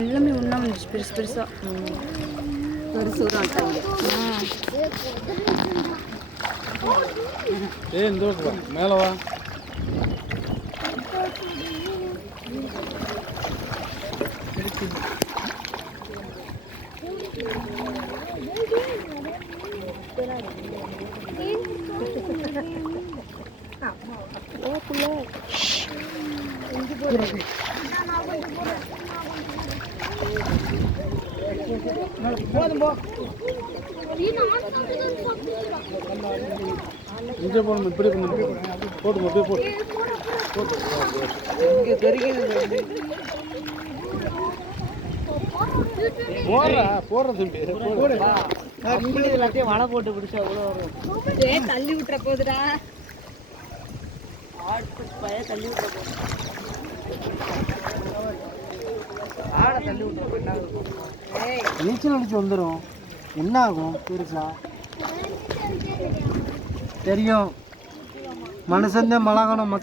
எல்லாமே ஒன்றா வந்துச்சு பெருசு பெருசாக மேலே வா. இங்கே போகணும், இப்படி போட்டு அப்படியே போட்டு இங்கே தெரிகிறது போடுறது எல்லாத்தையும் வலை போட்டு பிடிச்சா அவ்வளோ வரும். தள்ளி விட்டுற போகுதுடா, தள்ளி விட்டுற போகுது, ஆடை தள்ளி விட்டுற நீச்சல் அடிச்சு வந்துடும். என்ன ஆகும் பெருசா தெரியும், மனுஷன் மழகணும்.